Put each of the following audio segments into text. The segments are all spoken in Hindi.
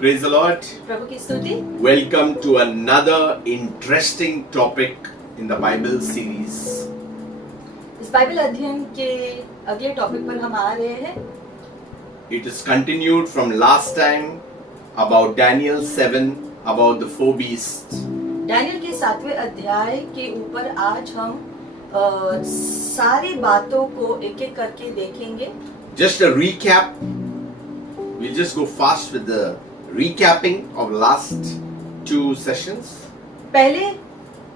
Praise the Lord. प्रभु की स्तुति। Welcome to another interesting topic in the Bible series. इस बाइबल अध्ययन के अगले टॉपिक पर हम आ रहे हैं। It is continued from last time about Daniel 7 about the four beasts. Daniel के 7वें अध्याय के ऊपर आज हम सारी बातों को एक एक करके देखेंगे। Just a recap. We'll just go fast with the recapping of last two sessions. पहले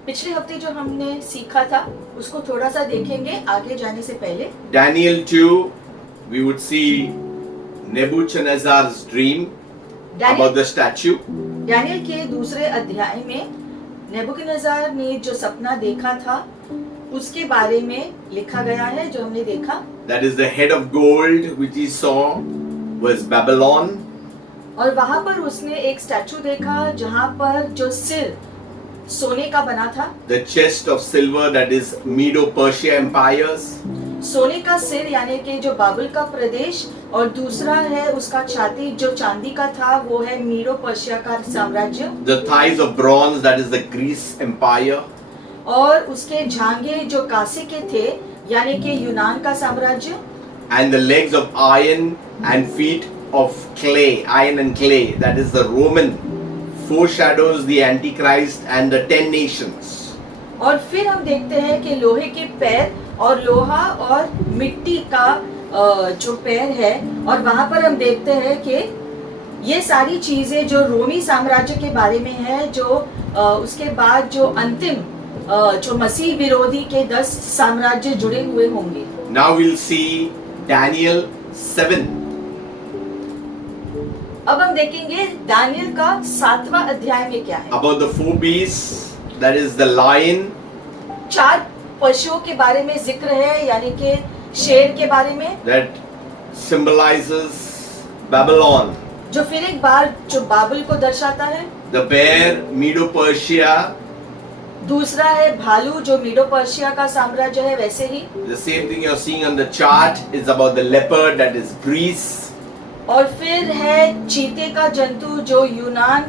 पिछले हफ्ते जो हमने सीखा था उसको थोड़ा सा देखेंगे आगे जाने से पहले। Daniel 2, we would see Nebuchadnezzar's dream about the statue. Daniel के दूसरे अध्याय में नेबुकदनेस्सर ने जो सपना देखा था उसके बारे में लिखा गया है जो हमने देखा। That is the head of gold which he saw was Babylon. और वहां पर उसने एक स्टैचू देखा जहां पर जो सिर सोने का बना था। The chest of silver, that is Medo-Persia empires. सोने का सिर यानी कि जो बाबुल का प्रदेश, और दूसरा है उसका छाती जो चांदी का था वो है मीडो पर्शिया का साम्राज्य। The thighs of bronze, that is the Greece empire. और उसके झांगे जो कांसे के थे यानी कि यूनान का साम्राज्य। And the legs of iron and feet of clay, iron and clay, that is the Roman, foreshadows the Antichrist and the 10 nations. और फिर हम देखते हैं कि लोहे के पैर और लोहा और मिट्टी का जो पैर है, और वहां पर हम देखते हैं कि ये सारी चीजें जो रोमी साम्राज्य के बारे में है, जो उसके बाद जो अंतिम जो मसीह विरोधी के 10 साम्राज्य जुड़े हुए होंगे। Now we'll see Daniel 7. अब हम देखेंगे दानियल का 7वां अध्याय में क्या है। About the four beasts, that is the lion. 4 पशुओं के बारे में जिक्र है यानी कि शेर के बारे में, That symbolizes Babylon. जो फिर एक बार जो बाबुल को दर्शाता है। The bear, Medo-Persia. दूसरा है भालू जो मीडो पर्शिया का साम्राज्य है। वैसे ही The same thing you're seeing on the chart is about the leopard, that is Greece. और फिर है चीते का जंतु जो यूनान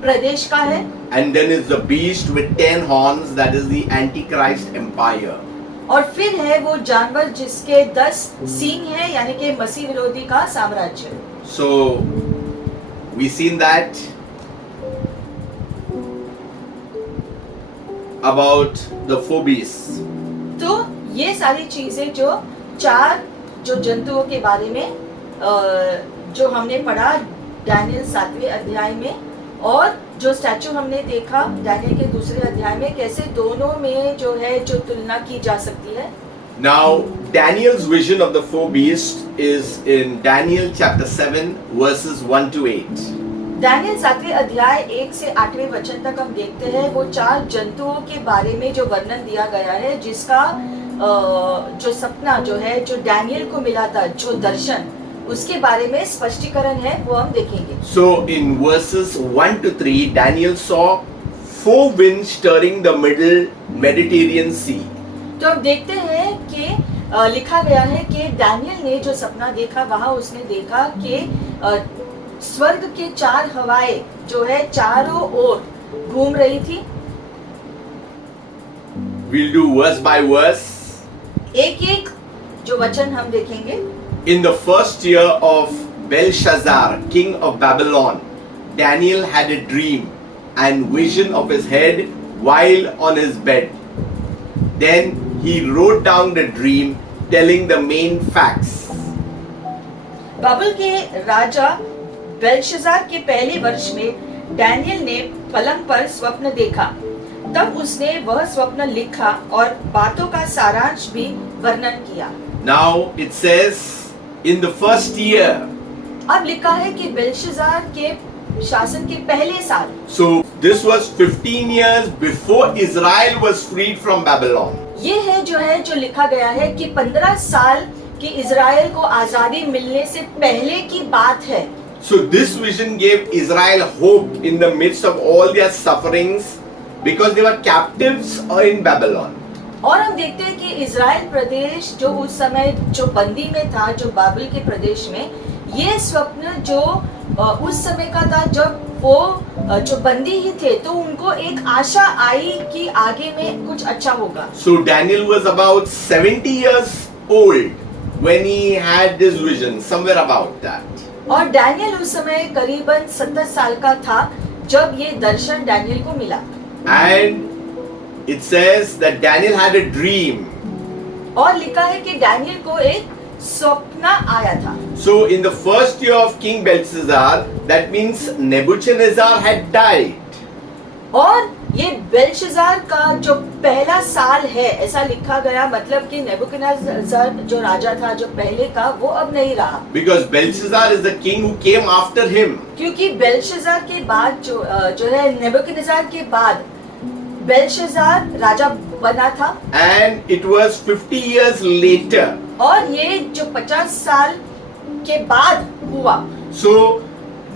प्रदेश का है। And then is the beast with 10 horns, that is the Antichrist empire. और फिर है वो जानवर जिसके 10 सींग है यानी कि मसीह विरोधी का साम्राज्य। So we seen that about the four beasts. तो ये सारी चीजें जो 4 जो जंतुओं के बारे में जो हमने पढ़ा डैनियल 7वें अध्याय में, और जो स्टैचू हमने देखा डैनियल के दूसरे अध्याय में, कैसे दोनों में जो है जो तुलना की जा सकती है। Now Daniel's vision of the four beasts is in Daniel chapter 7 verses 1 to 8. Daniel 7वें अध्याय 1 से 8वें वचन तक हम देखते हैं वो 4 जंतुओं के बारे में जो वर्णन दिया गया है, जिसका जो सपना जो है जो डैनियल को मिला था, जो दर्शन, उसके बारे में स्पष्टीकरण है वो हम देखेंगे। So in verses 1 to 3, Daniel saw 4 winds stirring the middle Mediterranean Sea. तो हम देखते हैं कि लिखा गया है कि डैनियल ने जो सपना देखा वहां उसने देखा कि स्वर्ग के 4 हवाएं जो है चारों ओर घूम रही थी। We'll do verse by verse. एक-एक जो वचन हम देखेंगे। In the first year of Belshazzar, king of Babylon, Daniel had a dream and vision of his head while on his bed. Then he wrote down the dream, telling the main facts. बाबुल के राजा बेलशजार के पहले वर्ष में डैनियल ने पलंग पर स्वप्न देखा। तब उसने वह स्वप्न लिखा और बातों का सारांश भी वर्णन किया। Now it says in the first year. अब लिखा है कि बेलशजार के शासन के पहले साल। So this was 15 years before Israel was freed from Babylon. ये है जो लिखा गया है कि 15 साल की इजराइल को आजादी मिलने से पहले की बात है। So this vision gave Israel hope in the midst of all their sufferings because they were captives in Babylon. और हम देखते हैं कि इजराइल प्रदेश जो उस समय जो बंदी में था, जो बाबिल के प्रदेश में, ये स्वप्न जो उस समय का था जब वो जो बंदी ही थे, तो उनको एक आशा आई कि आगे में कुछ अच्छा होगा। So Daniel was about 70 years old when he had this vision, somewhere about that. और डैनियल उस समय करीबन 70 साल का था जब ये दर्शन डैनियल को मिला। And it says that Daniel had a dream. और लिखा है कि डैनियल को एक स्वप्न आया था। So in the first year of King Belshazzar, that means Nebuchadnezzar had died. और ये बेलशजार का जो पहला साल है, ऐसा लिखा गया, मतलब कि नेबुकदनेस्सर जो राजा था जो पहले का, वो अब नहीं रहा। Because Belshazzar is the king who came after him. क्योंकि बेलशजार के बाद जो है नेबुकदनेस्सर के बाद बेलशजार राजा बना था। And it was 50 years later. और ये जो 50 साल के बाद हुआ। So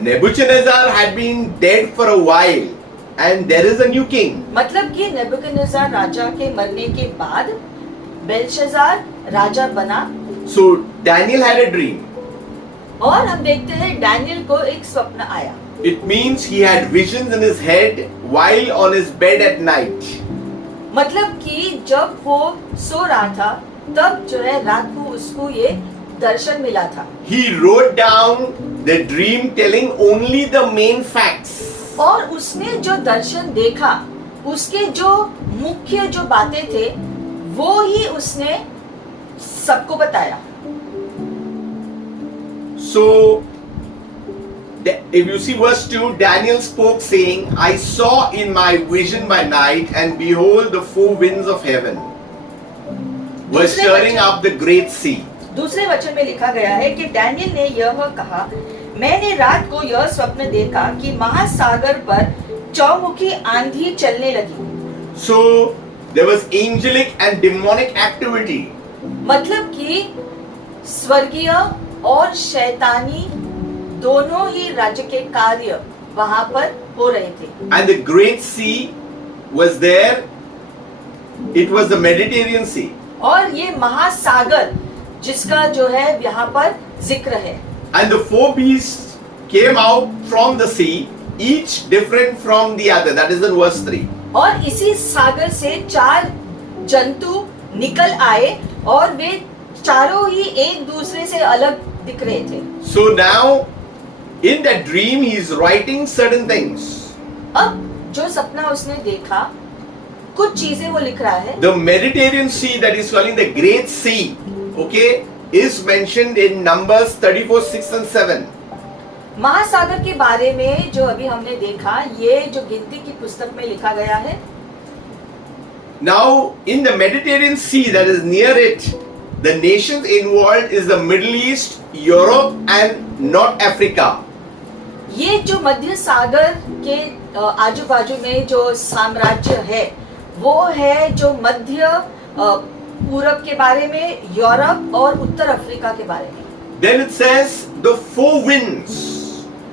Nebuchadnezzar had been dead for a while and there is a new king. मतलब कि नेबुकदनेस्सर राजा के मरने के बाद बेलशजार राजा बना। So Daniel had a dream. और हम देखते हैं डैनियल को एक स्वप्न आया। It means he had visions in his head while on his bed at night. मतलब कि जब वो सो रहा था तब जो है रात को उसको ये दर्शन मिला था। He wrote down the dream telling only the main facts. और उसने जो दर्शन देखा उसके जो मुख्य जो बातें थे वो ही उसने सबको बताया। So if you see verse 2, Daniel spoke saying, I saw in my vision by night, and behold, the four winds of heaven were stirring up the great sea. दूसरे वचन में लिखा गया है कि डैनियल ने यह कहा, मैंने रात को यह स्वप्न देखा कि महासागर पर चौमुखी आंधी चलने लगी। So there was angelic and demonic activity. मतलब कि स्वर्गीय और शैतानी दोनों ही राज्य के कार्य वहां पर हो रहे थे। And the great sea was there. It was the Mediterranean Sea. और ये महासागर जिसका जो है यहाँ पर जिक्र है। And the four beasts came out from the sea, each different from the other. That is in verse 3. और इसी सागर से 4 जंतु निकल आए और वे चारों ही एक दूसरे से अलग दिख रहे थे। So now, in that dream, he is writing certain things. अब जो सपना उसने देखा, कुछ चीजें वो लिख रहा है। The Mediterranean Sea that is calling the Great Sea, okay, is mentioned in Numbers 34, 6 and 7. महासागर के बारे में जो अभी हमने देखा, ये जो गिनती की पुस्तक में लिखा गया है। Now, in the Mediterranean Sea that is near it, the nations involved is the Middle East, Europe and North Africa. ये जो मध्य सागर के आजू बाजू में जो साम्राज्य है वो है जो मध्य पूरब के बारे में, यूरोप और उत्तर अफ्रीका के बारे में। Then it says the four winds.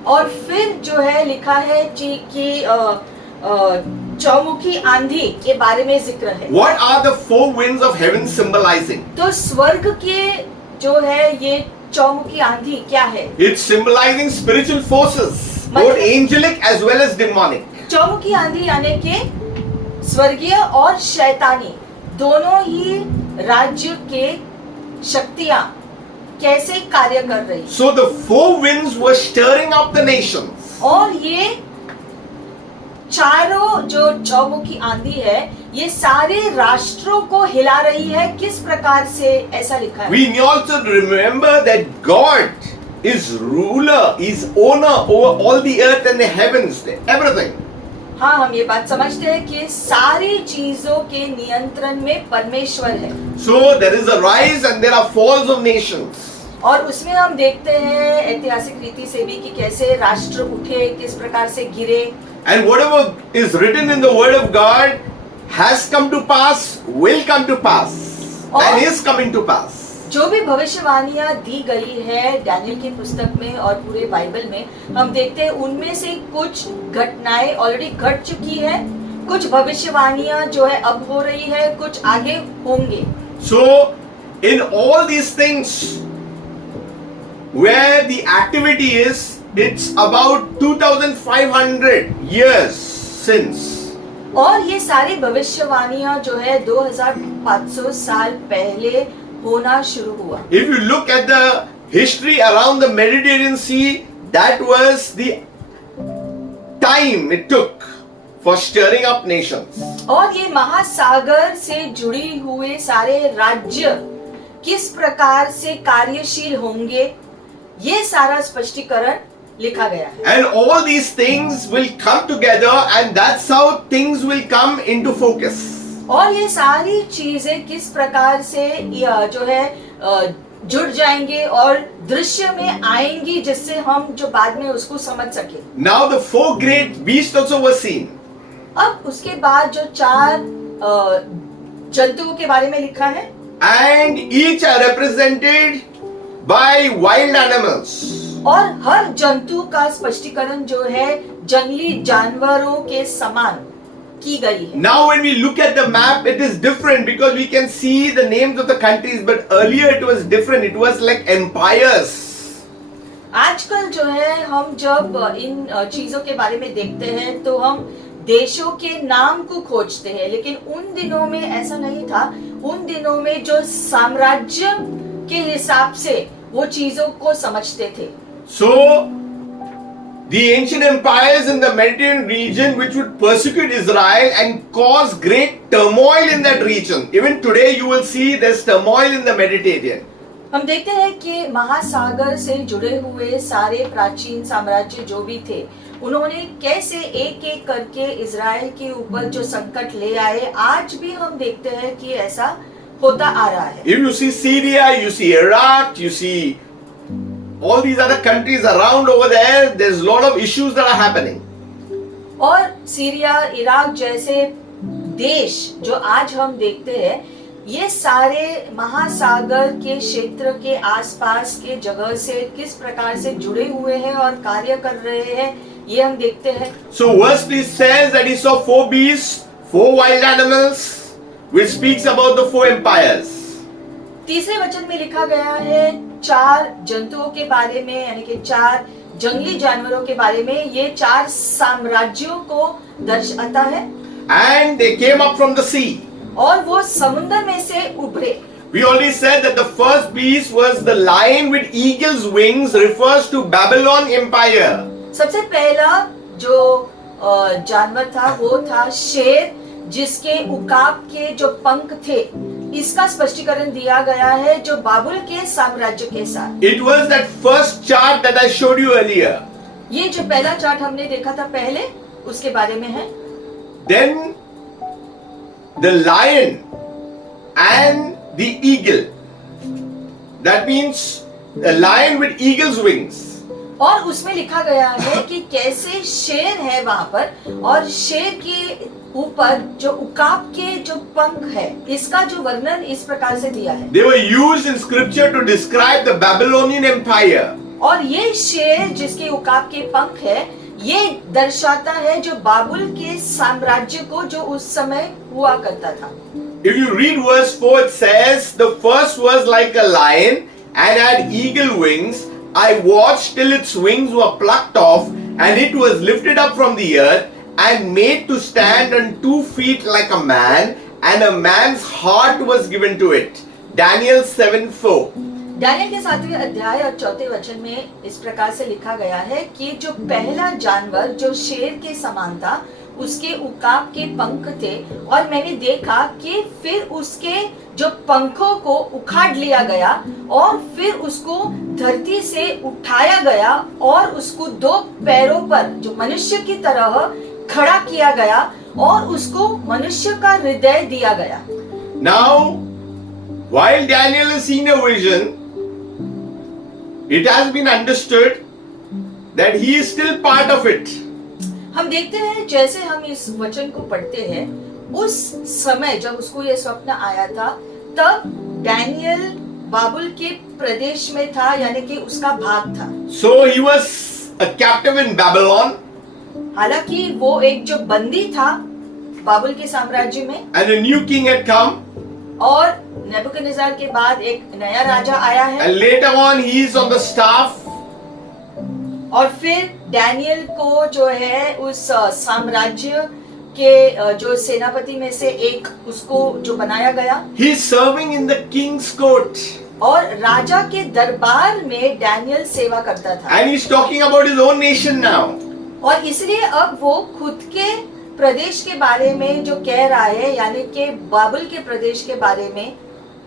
और फिर जो है लिखा है कि चौमुखी आंधी के बारे में जिक्र है। What are the four winds of heaven symbolizing? तो स्वर्ग के जो है ये चौमुखी आंधी क्या है? It's symbolizing spiritual forces, both angelic as well as demonic. चौमुखी आंधी यानी कि स्वर्गीय और शैतानी दोनों ही राज्य के शक्तियां कैसे कार्य कर रही। So the four winds were stirring up the nations. और ये चारों जो चौमुखी आंधी है ये सारे राष्ट्रों को हिला रही है। किस प्रकार से, ऐसा लिखा है। We need also to remember that God is ruler, is owner over all the earth and the heavens, everything. हाँ, हम ये बात समझते हैं कि सारी चीजों के नियंत्रण में परमेश्वर है। So there is a rise and there are falls of nations. और उसमें हम देखते हैं ऐतिहासिक रीति से भी कि कैसे राष्ट्र उठे, किस प्रकार से गिरे। And whatever is written in the word of God has come to pass, will come to pass, and is coming to pass. जो भी भविष्यवाणियां दी गई है डैनियल की पुस्तक में और पूरे बाइबल में, हम देखते हैं उनमें से कुछ घटनाएं ऑलरेडी घट चुकी है, कुछ भविष्यवाणियां जो है अब हो रही है, कुछ आगे होंगे। So in all these things where the activity is It's about 2500 years since. और ये सारी भविष्यवाणियां जो है 2500 साल पहले होना शुरू हुआ। If you look at the history around the Mediterranean Sea, that was the time it took for stirring up nations. और ये महासागर से जुड़ी हुए सारे राज्य किस प्रकार से कार्यशील होंगे, ये सारा स्पष्टीकरण लिखा गया है। And all these things will come together, and that's how things will come into focus. और ये सारी चीजें किस प्रकार से जो है जुड़ जाएंगे और दृश्य में आएंगी, जिससे हम जो बाद में उसको समझ सके। Now the four great beasts also were seen. अब उसके बाद जो 4 जंतुओं के बारे में लिखा है, And each are represented by wild animals. और हर जंतु का स्पष्टीकरण जो है जंगली जानवरों के समान की गई है। Now when we look at the map, it is different because we can see the names of the countries, but earlier it was different. It was like empires. आजकल जो है हम जब इन चीजों के बारे में देखते हैं तो हम देशों के नाम को खोजते हैं, लेकिन उन दिनों में ऐसा नहीं था। उन दिनों में जो साम्राज्य के हिसाब से वो चीजों को समझते थे। So the ancient empires in the Mediterranean region, which would persecute Israel and cause great turmoil in that region. Even today you will see there's turmoil in the Mediterranean. हम देखते हैं कि महासागर से जुड़े हुए सारे प्राचीन साम्राज्य जो भी थे, उन्होंने कैसे एक एक करके इजराइल के ऊपर जो संकट ले आए। आज भी हम देखते हैं कि ऐसा होता आ रहा है। If you see Syria, you see Iraq, you see all these other countries around over there, there's a lot of issues that are happening. और सीरिया, इराक जैसे देश जो आज हम देखते हैं, ये सारे महासागर के क्षेत्र के आसपास के जगह से किस प्रकार से जुड़े हुए हैं और कार्य कर रहे हैं, ये हम देखते हैं। So verse 3 says that he saw 4 beasts, 4 wild animals, which speaks about the 4 empires. तीसरे वचन में लिखा गया है 4 जंतुओं के बारे में, यानी कि 4 जंगली जानवरों के बारे में। ये 4 साम्राज्यों को दर्शाता है। And they came up from the sea. और वो समुद्र में से उभरे। We already said that the first beast was the lion with eagle's wings, refers to Babylon Empire. सबसे पहला जो जानवर था वो था शेर, जिसके उकाब के जो पंख थे, इसका स्पष्टीकरण दिया गया है जो बाबुल के साम्राज्य के साथ। It was that first chart that I showed you earlier. ये जो पहला चार्ट हमने देखा था पहले, उसके बारे में है। Then the lion and the eagle. That means a lion with eagle's wings. और उसमें लिखा गया है कि कैसे शेर है वहां पर, और शेर के ऊपर जो उकाब के जो पंख है, इसका जो वर्णन इस प्रकार से दिया है। They were used in scripture to describe the Babylonian Empire. और ये शेर जिसके उकाब के पंख है, ये दर्शाता है जो बाबुल के साम्राज्य को जो उस समय हुआ करता था। If you read verse 4, it says, the first was like a lion and had eagle wings. I watched till its wings were plucked off, and it was lifted up from the earth and made to stand on 2 feet like a man, and a man's heart was given to it. Daniel 7:4. Daniel के 7वें अध्याय और 4 वचन में इस प्रकार से लिखा गया है कि जो पहला जानवर जो शेर के समान था, उसके उकाब के पंख थे, और मैंने देखा कि फिर उसके जो पंखों को उखाड़ लिया गया और फिर उसको धरती से उठाया गया और उसको 2 पैरों पर जो मनुष्य की तरह खड़ा किया गया और उसको मनुष्य का हृदय दिया गया। Now, while Daniel is seeing a vision, it has been understood that he is still part of it. हम देखते हैं जैसे हम इस वचन को पढ़ते हैं, उस समय जब उसको ये स्वप्न आया था, तब डैनियल बाबुल के प्रदेश में था, यानी कि उसका भाग था। So he was a captive in Babylon. हालांकि वो एक जो बंदी था बाबुल के साम्राज्य में, And a new king had come. और नेबुकदनेस्सर के बाद एक नया राजा आया है। And later on he is on the staff और फिर डैनियल को जो है उस साम्राज्य के जो सेनापति में से एक उसको जो बनाया गया, He is serving in the king's court. और राजा के दरबार में डैनियल सेवा करता था। And he's talking about his own nation now. और इसलिए अब वो खुद के प्रदेश के बारे में जो कह रहा है, यानी कि बाबुल के प्रदेश के बारे में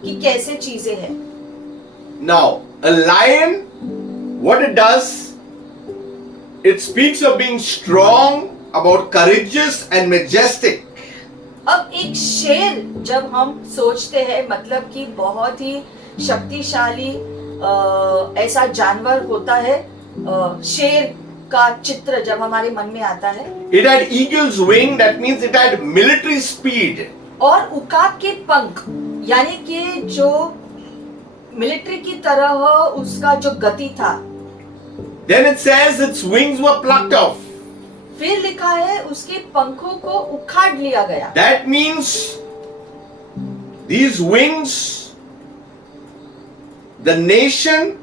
कि कैसे चीजें हैं। Now, a lion, what it does, it speaks of being strong, about courageous and majestic. अब एक शेर जब हम सोचते हैं, मतलब कि बहुत ही शक्तिशाली ऐसा जानवर होता है, शेर का चित्र जब हमारे मन में आता है। It had eagle's wing, that means it had military speed. और उकाब के पंख, यानी कि जो मिलिट्री की तरह उसका जो गति था। Then it says its wings were plucked off. फिर लिखा है उसके पंखों को उखाड़ लिया गया। That means these wings, the nation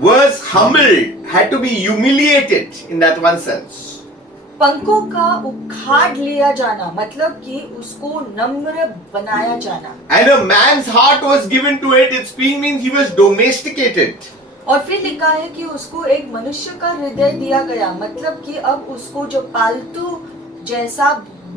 was humbled, had to be humiliated in that one sense. पंखों का उखाड़ लिया जाना मतलब कि उसको नम्र बनाया जाना। And a man's heart was given to it. Its being means he was domesticated. और फिर लिखा है कि उसको एक मनुष्य का हृदय दिया गया, मतलब कि अब उसको जो पालतू जैसा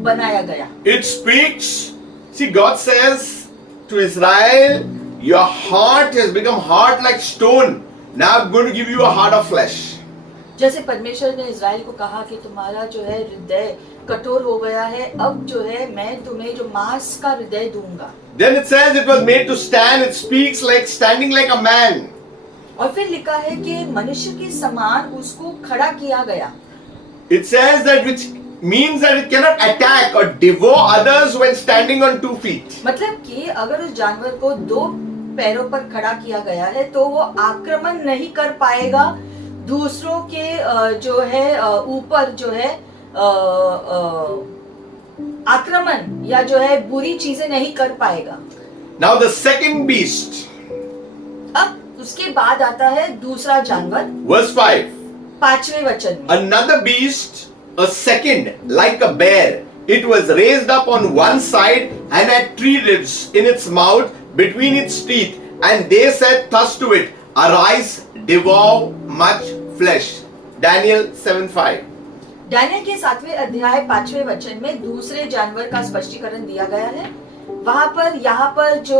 बनाया गया। It speaks. See, God says to Israel, your heart has become hard like stone. Now I'm going to give you a heart of flesh. जैसे परमेश्वर ने इज़राइल को कहा कि तुम्हारा जो है हृदय कठोर हो गया है, अब जो है मैं तुम्हें जो मांस का हृदय दूंगा। Then it says it was made to stand. It speaks like standing like a man. और फिर लिखा है कि मनुष्य के समान उसको खड़ा किया गया। It says that which means that it cannot attack or devour others when standing on 2 feet. मतलब कि अगर उस जानवर को 2 पैरों पर खड़ा किया गया है तो वो आक्रमण नहीं कर पाएगा, दूसरों के जो है ऊपर जो है आक्रमण या जो है बुरी चीजें नहीं कर पाएगा। Now the second beast. अब उसके बाद आता है दूसरा जानवर, Verse 5. 5वें वचन में। Another beast, a second, like a bear. It was raised up on one side and had 3 ribs in its mouth between its teeth. And they said thus to it, arise, devour much flesh. Daniel 7:5. Daniel के 7वें अध्याय 5वें वचन में दूसरे जानवर का स्पष्टीकरण दिया गया है। वहां पर यहाँ पर जो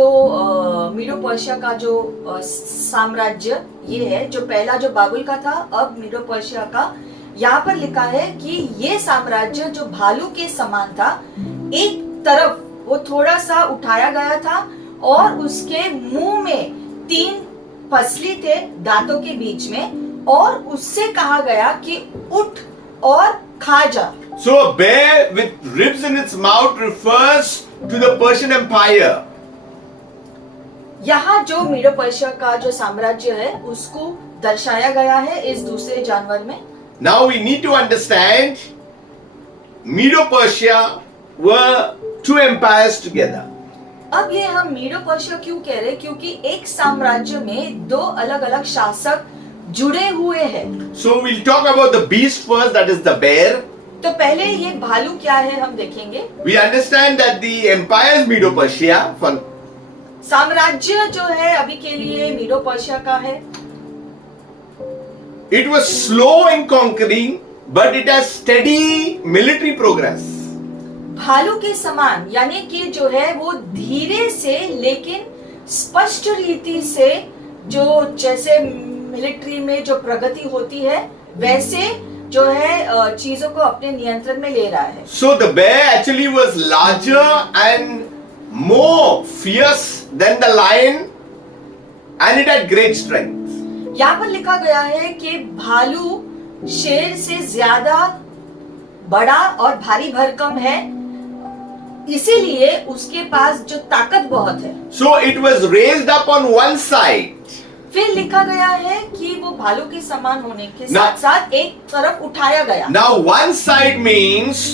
मीडो पर्शिया का जो साम्राज्य ये है, जो पहला जो बाबुल का था, अब मीडो पर्शिया का, यहाँ पर लिखा है कि ये साम्राज्य जो भालू के समान था, एक तरफ वो थोड़ा सा उठाया गया था और उसके मुंह में 3 पसली थे दांतों के बीच में, और उससे कहा गया कि उठ और खा जा। So a bear with ribs in its mouth refers to the Persian Empire. यहाँ जो मीडो पर्शिया का जो साम्राज्य है उसको दर्शाया गया है इस दूसरे जानवर में। Now we need to understand Medo Persia were 2 empires together. अब ये हम मीडो पर्शिया क्यों कह रहे हैं? क्योंकि एक साम्राज्य में 2 अलग अलग शासक जुड़े हुए हैं। So we'll talk about the beast first, that is the bear. तो पहले ये भालू क्या है हम देखेंगे। We understand that the empire is Medo Persia. साम्राज्य जो है अभी के लिए मीडो पर्शिया का है। It was slow in conquering, but it has steady military progress. भालू के समान, यानी कि जो है वो धीरे से लेकिन स्पष्ट रीति से जो जैसे मिलिट्री में जो प्रगति होती है वैसे जो है चीजों को अपने नियंत्रण में ले रहा है। So the bear actually was larger and more fierce than the lion, and it had great strength. यहाँ पर लिखा गया है कि भालू शेर से ज्यादा बड़ा और भारी भरकम है, इसीलिए उसके पास जो ताकत बहुत है। So it was raised up on one side. फिर लिखा गया है कि वो भालू के समान होने के Now- साथ साथ एक तरफ उठाया गया। Now one side means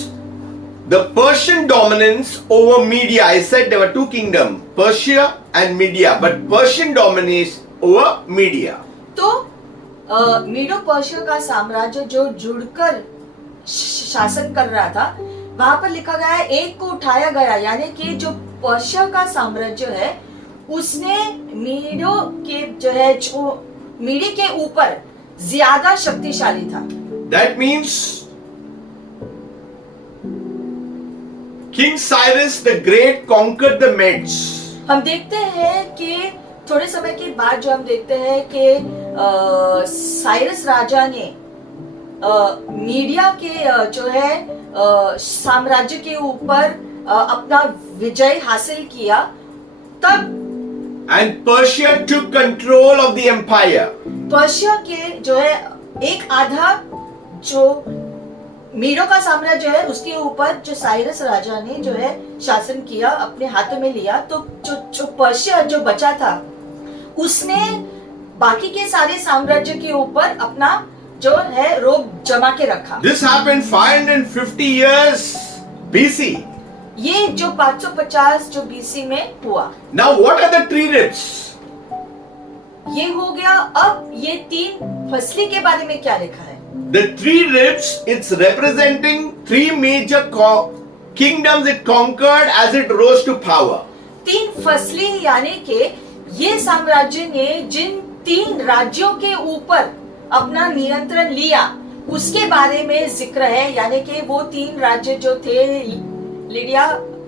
the Persian dominance over Media. I said there were 2 kingdoms, Persia and Media, but Persian dominance over Media. तो मीडो पर्शिया का साम्राज्य जो जुड़कर शासन कर रहा था, वहां पर लिखा गया है एक को उठाया गया, यानी कि जो पर्शिया का साम्राज्य है उसने मीडो के जो है मीडी के ऊपर ज्यादा शक्तिशाली था। That means King Cyrus the Great conquered the Medes. हम देखते हैं कि थोड़े समय के बाद जो हम देखते हैं कि साइरस राजा ने मीडिया के जो है साम्राज्य के ऊपर अपना विजय हासिल किया, तब And Persia took control of the empire. Persia के जो है एक आधा जो मीडो का साम्राज्य है उसके ऊपर जो साइरस राजा ने जो है शासन किया, अपने हाथों में लिया, तो जो पर्शिया जो बचा था उसने बाकी के सारे साम्राज्य के ऊपर अपना जो है रोब जमा के रखा। This happened 550 years BC. ये जो 550 जो बीसी में हुआ। Now what are the three ribs? ये हो गया। अब ये तीन फसली के बारे में क्या लिखा है? The three ribs, it's representing three major kingdoms it conquered as it rose to power. तीन फसली यानी कि ये साम्राज्य ने जिन तीन राज्यों के ऊपर अपना नियंत्रण लिया उसके बारे में जिक्र है, यानी कि वो तीन राज्य जो थे लिडिया,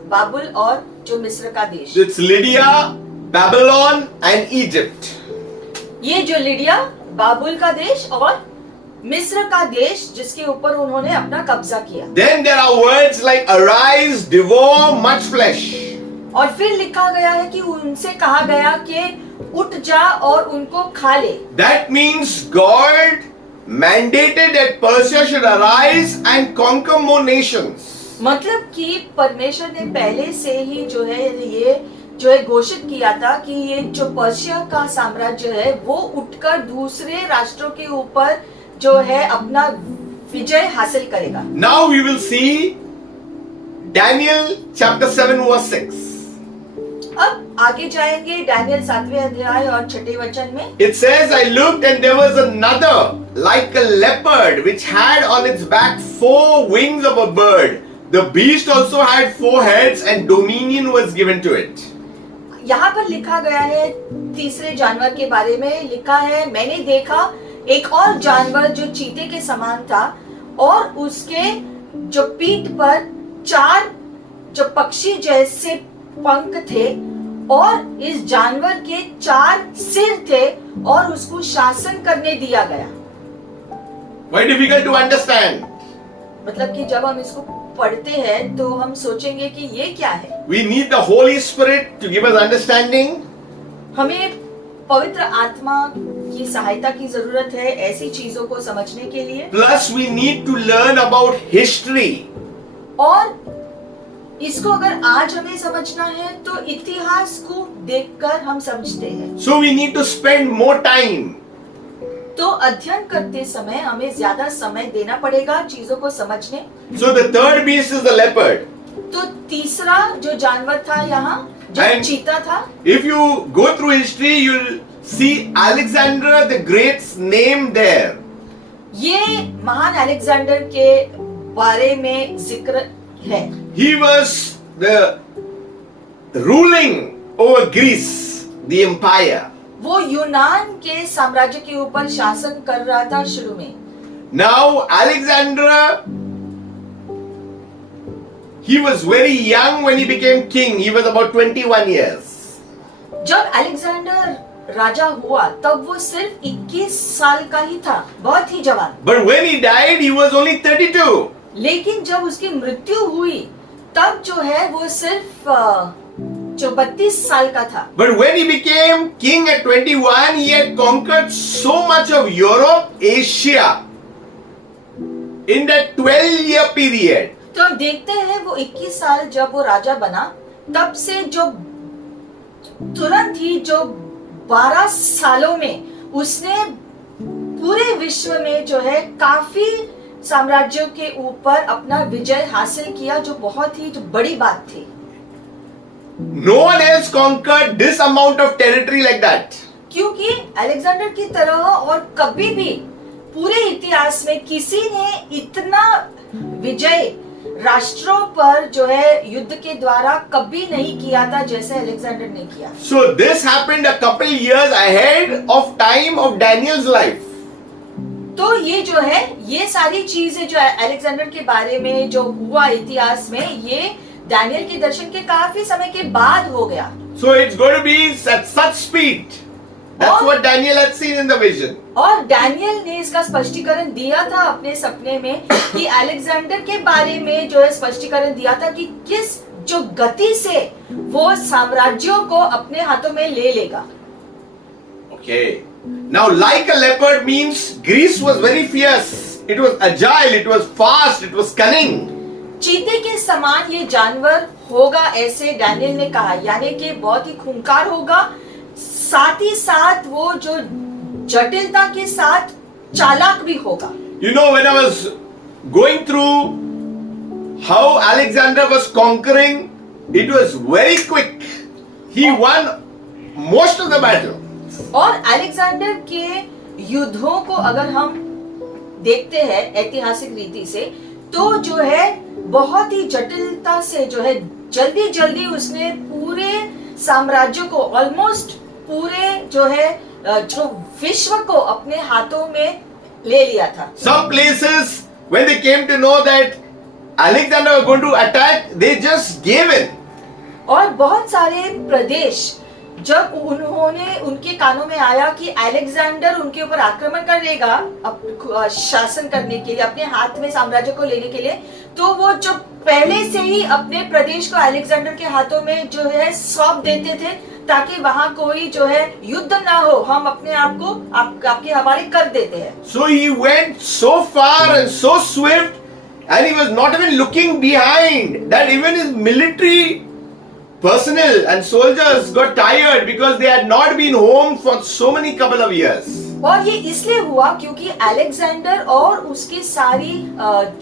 बाबुल और जो मिस्र का देश। It's Lydia, Babylon and Egypt. ये जो लिडिया, बाबुल का देश और मिस्र का देश जिसके ऊपर उन्होंने अपना कब्जा किया। Then there are words like arise, devour much flesh. और फिर लिखा गया है कि उनसे कहा गया कि उठ जा और उनको खा ले। That means God mandated that Persia should arise and conquer more nations. मतलब कि परमेश्वर ने पहले से ही जो है ये जो है घोषित किया था कि ये जो पर्शिया का साम्राज्य है वो उठकर दूसरे राष्ट्रों के ऊपर जो है अपना विजय हासिल करेगा। Now we will see Daniel chapter 7 verse 6. अब आगे जाएंगे डैनियल 7वें अध्याय और 6ठे वचन में। It says, I looked and there was another like a leopard which had on its back 4 wings of a bird. The beast also had 4 heads and dominion was given to it. यहाँ पर लिखा गया है तीसरे जानवर के बारे में, लिखा है मैंने देखा एक और जानवर जो चीते के समान था और उसके जो पीठ पर 4 जो पक्षी जैसे पंख थे और इस जानवर के 4 सिर थे और उसको शासन करने दिया गया। Why difficult to understand? मतलब कि जब हम इसको पढ़ते हैं तो हम सोचेंगे कि ये क्या है। We need the Holy Spirit to give us understanding. हमें पवित्र आत्मा की सहायता की जरूरत है ऐसी चीजों को समझने के लिए। Plus we need to learn about history. और इसको अगर आज हमें समझना है तो इतिहास को देखकर हम समझते हैं। So we need to spend more time. तो अध्ययन करते समय हमें ज्यादा समय देना पड़ेगा चीजों को समझने। So the third beast is the leopard. तो तीसरा जो जानवर था यहाँ जो And चीता था। if you go through history, you'll see Alexander the Great's name there. ये महान अलेक्जेंडर के बारे में जिक्र है। He was the ruling over Greece, the empire. वो यूनान के साम्राज्य के ऊपर शासन कर रहा था शुरू में। Now Alexander, he was very young when he became king. He was about 21 years. जब अलेक्जेंडर राजा हुआ तब वो सिर्फ 21 साल का ही था, बहुत ही जवान। But when he died, he was only 32. लेकिन जब उसकी मृत्यु हुई तब जो है वो सिर्फ जो 32 साल का था। But when he became king at 21, he had conquered so much of Europe, Asia in that 12-year period. तो हम देखते हैं वो 21 साल जब वो राजा बना तब से जो तुरंत ही जो 12 सालों में उसने पूरे विश्व में जो है काफी साम्राज्यों के ऊपर अपना विजय हासिल किया, जो बहुत ही जो बड़ी बात थी। No one else conquered this amount of territory like that. क्योंकि अलेक्जेंडर की तरह और कभी भी पूरे इतिहास में किसी ने इतना विजय राष्ट्रों पर जो है युद्ध के द्वारा कभी नहीं किया था जैसे अलेक्जेंडर ने किया। So this happened a couple years ahead of time of Daniel's life. तो ये जो है ये सारी चीजें जो है अलेक्जेंडर के बारे में जो हुआ इतिहास में, ये डैनियल के दर्शन के काफी समय के बाद हो गया। So it's going to be at such speed. That's what Daniel had seen in the vision. और डैनियल ने इसका स्पष्टीकरण दिया था अपने सपने में कि अलेक्जेंडर के बारे में जो है स्पष्टीकरण दिया था कि किस जो गति से वो साम्राज्यों को अपने हाथों में ले लेगा। Okay. Now, like a leopard means Greece was very fierce. It was agile, it was fast, it was cunning. चीते के समान ये जानवर होगा ऐसे डैनियल ने कहा, यानी कि बहुत ही खूंखार होगा, साथ ही साथ वो जो जटिलता के साथ चालाक भी होगा। You know, when I was going through how Alexander was conquering, it was very quick. He won most of the battle. और अलेक्जेंडर के युद्धों को अगर हम देखते हैं ऐतिहासिक रीति से, तो जो है बहुत ही जटिलता से जो है जल्दी जल्दी उसने पूरे साम्राज्य को ऑलमोस्ट पूरे जो है जो विश्व को अपने हाथों में ले लिया था। Some places when they came to know that Alexander was going to attack, they just gave in. और बहुत सारे प्रदेश जब उन्होंने उनके कानों में आया कि अलेक्जेंडर उनके ऊपर आक्रमण करेगा शासन करने के लिए, अपने हाथ में साम्राज्य को लेने के लिए, तो वो जो पहले से ही अपने प्रदेश को अलेक्जेंडर के हाथों में जो है सौंप देते थे ताकि वहां कोई जो है युद्ध ना हो, हम अपने आप को आपके हवाले कर देते हैं। So he went so far and so swift, and he was not even looking behind, that even his military personnel and soldiers got tired because they had not been home for so many couple of years. और ये इसलिए हुआ क्योंकि अलेक्जेंडर और उसकी सारी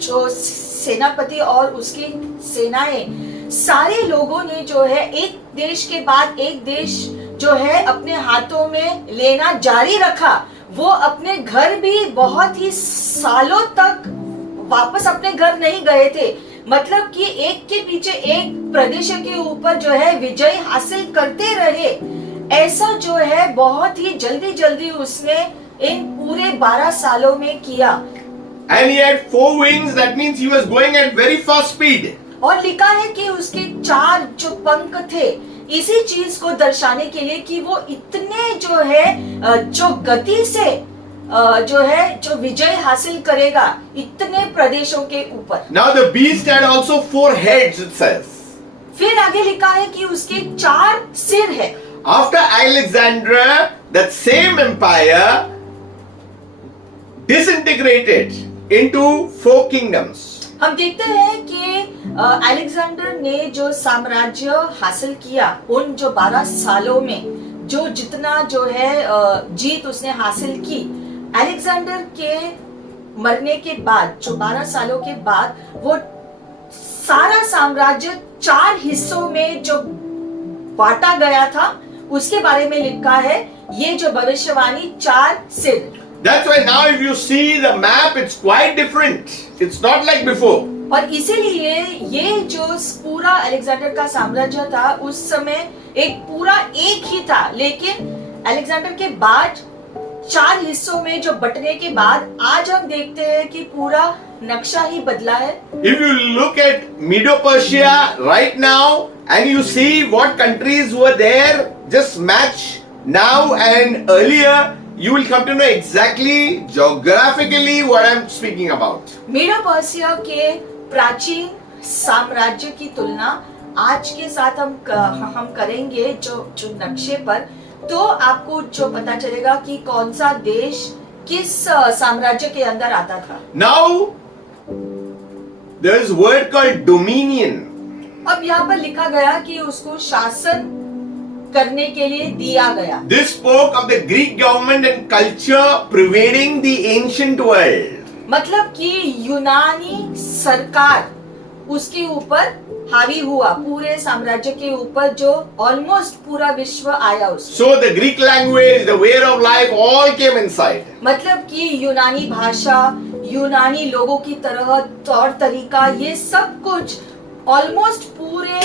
जो सेनापति और उसकी सेनाएं, सारे लोगों ने जो है एक देश के बाद एक देश जो है अपने हाथों में लेना जारी रखा। वो अपने घर भी बहुत ही सालों तक वापस अपने घर नहीं गए थे, मतलब कि एक के पीछे एक प्रदेश के ऊपर जो है विजय हासिल करते रहे। ऐसा जो है बहुत ही जल्दी जल्दी उसने इन पूरे 12 सालों में किया। And he had 4 wings, that means he was going at very fast speed. और लिखा है कि उसके 4 जो पंख थे, इसी चीज को दर्शाने के लिए कि वो इतने जो है जो गति से जो है जो विजय हासिल करेगा इतने प्रदेशों के ऊपर। Now the beast had also 4 heads, it says. फिर आगे लिखा है कि उसके 4 सिर है। After Alexander, that same empire disintegrated into 4 kingdoms. हम देखते हैं कि अलेक्जेंडर ने जो साम्राज्य हासिल किया उन जो 12 सालों में, जो जितना जो है जीत उसने हासिल की, अलेक्जेंडर के मरने के बाद जो 12 सालों के बाद वो सारा साम्राज्य 4 हिस्सों में जो बांटा गया था, उसके बारे में लिखा है ये जो भविष्यवाणी 4 सिर। That's why now if you see the map, it's quite different. It's not like before. और इसीलिए ये जो पूरा अलेक्जेंडर का साम्राज्य था उस समय एक पूरा एक ही था, लेकिन अलेक्जेंडर के बाद 4 हिस्सों में जो बंटने के बाद आज हम देखते हैं कि पूरा नक्शा ही बदला है। If you look at Medo-Persia right now and you see what countries were there, just match now and earlier, you will come to know exactly geographically what I'm speaking about. मीडो Persia के प्राचीन साम्राज्य की तुलना आज के साथ हम करेंगे जो नक्शे पर, तो आपको जो पता चलेगा कि कौन सा देश किस साम्राज्य के अंदर आता था। Now there is a word called dominion. अब यहाँ पर लिखा गया कि उसको शासन करने के लिए दिया गया। This spoke of the Greek government and culture pervading the ancient world. मतलब कि यूनानी सरकार उसके ऊपर हावी हुआ पूरे साम्राज्य के ऊपर, जो ऑलमोस्ट पूरा विश्व आया उसमें। So the Greek language, the way of life, all came inside. मतलब कि यूनानी भाषा, यूनानी लोगों की तरह तौर तरीका, ये सब कुछ ऑलमोस्ट पूरे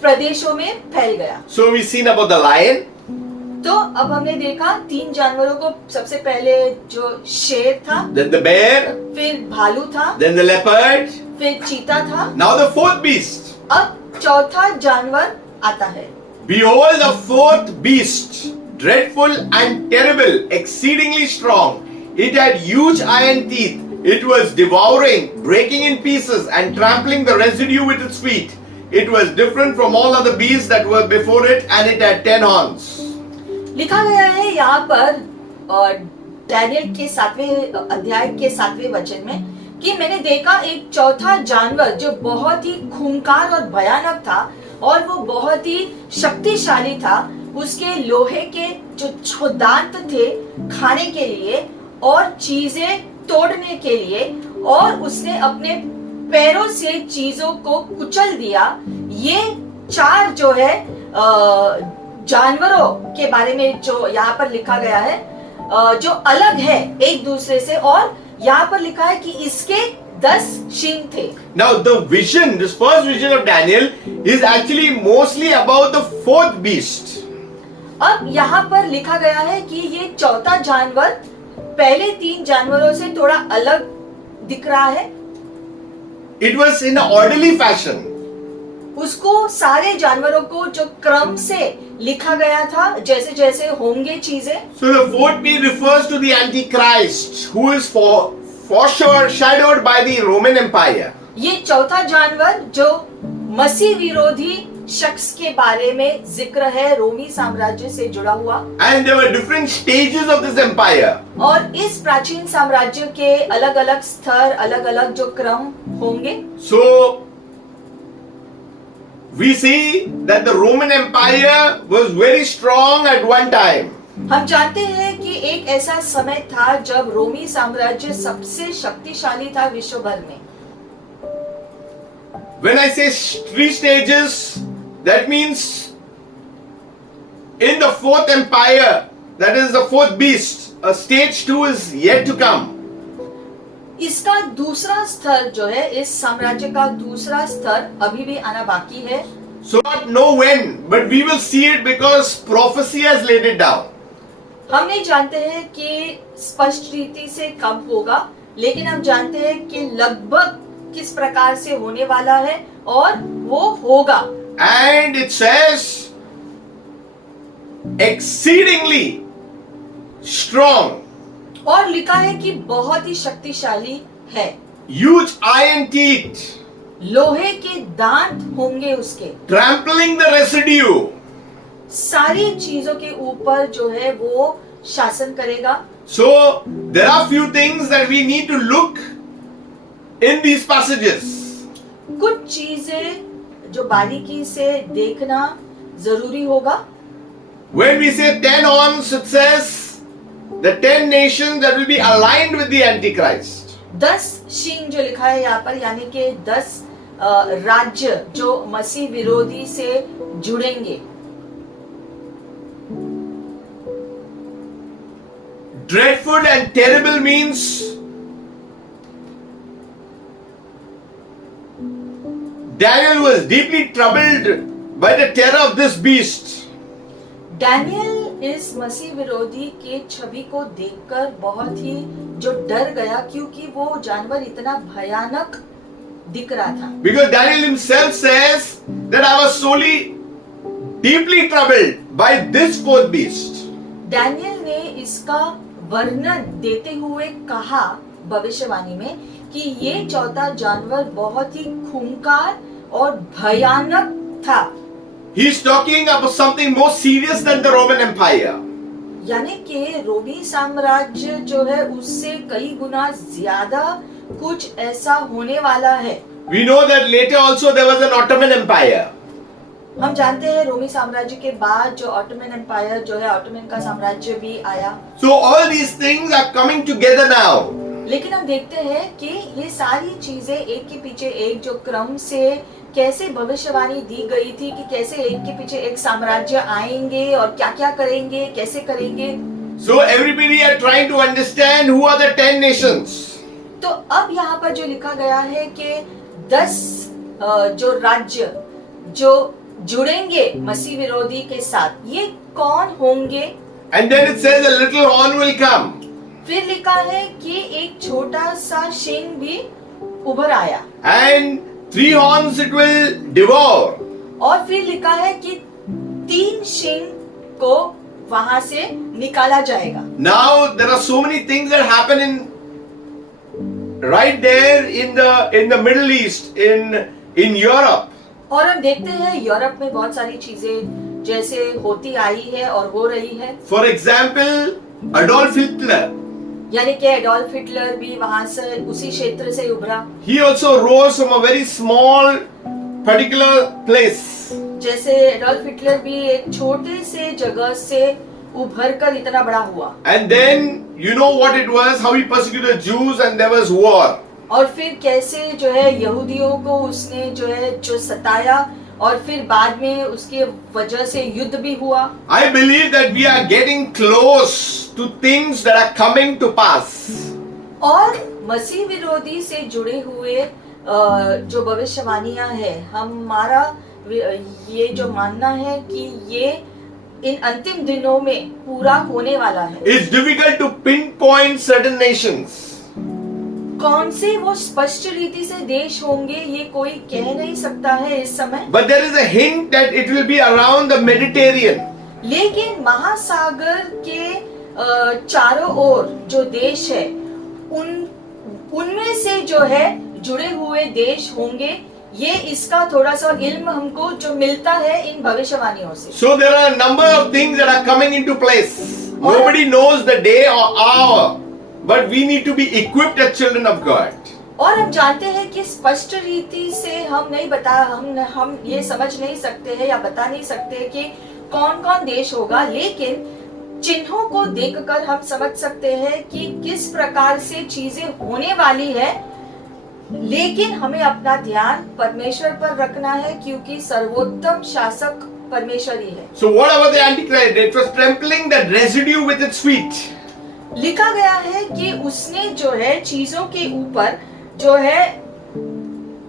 प्रदेशों में फैल गया। So we've seen about the lion, तो अब हमने देखा 3 जानवरों को। सबसे पहले जो शेर था, then the bear, फिर भालू था, then the leopard, फिर चीता था। now the fourth beast. अब चौथा जानवर आता है। Behold the fourth beast, dreadful and terrible, exceedingly strong. It had huge iron teeth. It was devouring, breaking in pieces, and trampling the residue with its feet. It was different from all other beasts that were before it, and it had 10 horns. लिखा गया है यहाँ पर डैनियल के 7वें अध्याय के 7वें वचन में कि मैंने देखा एक चौथा जानवर जो बहुत ही खूंखार और भयानक था, और वो बहुत ही शक्तिशाली था। उसके लोहे के जो दांत थे खाने के लिए और चीजें तोड़ने के लिए, और उसने अपने पैरों से चीजों को कुचल दिया। ये 4 जो है जानवरों के बारे में जो यहाँ पर लिखा गया है, जो अलग है एक दूसरे से, और यहाँ पर लिखा है कि इसके 10 शींग थे। Now the vision, this first vision of Daniel is actually mostly about the fourth beast. अब यहाँ पर लिखा गया है कि ये चौथा जानवर पहले 3 जानवरों से थोड़ा अलग दिख रहा है। It was in an orderly fashion. उसको सारे जानवरों को जो क्रम से लिखा गया था, जैसे जैसे होंगे चीजें। So the fourth beast refers to the Antichrist, who is foreshadowed by the Roman Empire. ये चौथा जानवर जो मसीह विरोधी शख्स के बारे में जिक्र है, रोमी साम्राज्य से जुड़ा हुआ। And there were different stages of this empire. और इस प्राचीन साम्राज्य के अलग अलग स्तर, अलग अलग जो क्रम होंगे। So we see that the Roman Empire was very strong at one time. हम जानते हैं कि एक ऐसा समय था जब रोमी साम्राज्य सबसे शक्तिशाली था विश्व भर में। When I say 3 stages, that means in the fourth empire, that is the fourth beast, a stage 2 is yet to come. इसका दूसरा स्तर जो है, इस साम्राज्य का दूसरा स्तर अभी भी आना बाकी है। So not know when, but we will see it because prophecy has laid it down. हम नहीं जानते हैं कि स्पष्ट रीति से कब होगा, लेकिन हम जानते हैं कि लगभग किस प्रकार से होने वाला है, और वो होगा। And it says exceedingly strong, और लिखा है कि बहुत ही शक्तिशाली है। huge iron teeth, लोहे के दांत होंगे उसके, trampling the residue. सारी चीजों के ऊपर जो है वो शासन करेगा। So there are few things that we need to look in these passages. कुछ चीजें जो बारीकी से देखना जरूरी होगा। When we say 10 horns, it says the 10 nations that will be aligned with the Antichrist. 10 शींग जो लिखा है यहाँ पर, यानी कि 10 राज्य जो मसीह विरोधी से जुड़ेंगे। Dreadful and terrible means Daniel was deeply troubled by the terror of this beast. Daniel इस मसीह विरोधी के छवि को देखकर बहुत ही जो डर गया, क्योंकि वो जानवर इतना भयानक दिख रहा था। Because Daniel himself says that I was solely deeply troubled by this fourth beast. Daniel ने इसका वर्णन देते हुए कहा भविष्यवाणी में कि ये चौथा जानवर बहुत ही खूंखार और भयानक था। He is talking about something more serious than the Roman Empire. यानी कि रोमी साम्राज्य जो है उससे कई गुना ज्यादा कुछ ऐसा होने वाला है। We know that later also there was an Ottoman Empire. हम जानते हैं रोमी साम्राज्य के बाद जो ऑटोमन एम्पायर जो है, ऑटोमन का साम्राज्य भी आया। So all these things are coming together now. लेकिन हम देखते हैं कि ये सारी चीजें एक के पीछे एक जो क्रम से कैसे भविष्यवाणी दी गई थी कि कैसे एक के पीछे एक साम्राज्य आएंगे और क्या क्या करेंगे, कैसे करेंगे। So everybody are trying to understand who are the 10 nations. तो अब यहाँ पर जो लिखा गया है कि 10 जो राज्य जो जुड़ेंगे मसीह विरोधी के साथ, ये कौन होंगे? And then it says a little horn will come. फिर लिखा है कि एक छोटा सा शिंग भी उभर आया And 3 horns it will devour. और फिर लिखा है कि 3 शिंग को वहां से निकाला जाएगा। Now there are so many things that happen right there in the Middle East, in Europe. और हम देखते हैं यूरोप में बहुत सारी चीजें जैसे होती आई है और हो रही है। For example, Adolf Hitler. यानी कि एडोल्फ हिटलर भी वहां से उसी क्षेत्र से उभरा। He also rose from a very small particular place. जैसे एडोल्फ हिटलर भी एक छोटे से जगह से उभर कर इतना बड़ा हुआ। And then you know what it was, how he persecuted Jews and there was war. और फिर कैसे जो है यहूदियों को उसने जो सताया और फिर बाद में उसके वजह से युद्ध भी हुआ। I believe that we are getting close to things that are coming to pass. और मसीह विरोधी से जुड़े हुए जो भविष्यवाणियां है, हमारा ये जो मानना है कि ये इन अंतिम दिनों में पूरा होने वाला है। It's difficult to pinpoint certain nations. कौन से वो स्पष्ट रीति से देश होंगे ये कोई कह नहीं सकता है इस समय। But there is a hint that it will be around the Mediterranean. लेकिन महासागर के चारों ओर जो देश है उनमें से जो है जुड़े हुए देश होंगे। ये इसका थोड़ा सा इल्म हमको जो मिलता है इन भविष्यवाणियों से। So there are a number of things that are coming into place. Nobody knows the day or hour, but we need to be equipped as children of God. और हम जानते हैं कि स्पष्ट रीति से हम ये समझ नहीं सकते हैं या बता नहीं सकते कि कौन कौन देश होगा, लेकिन चिन्हों को देखकर हम समझ सकते हैं कि किस प्रकार से चीजें होने वाली है। लेकिन हमें अपना ध्यान परमेश्वर पर रखना है क्योंकि सर्वोत्तम शासक परमेश्वर ही है। So what about the Antichrist? It was trampling the residue with its feet. लिखा गया है कि उसने जो है चीजों के ऊपर जो है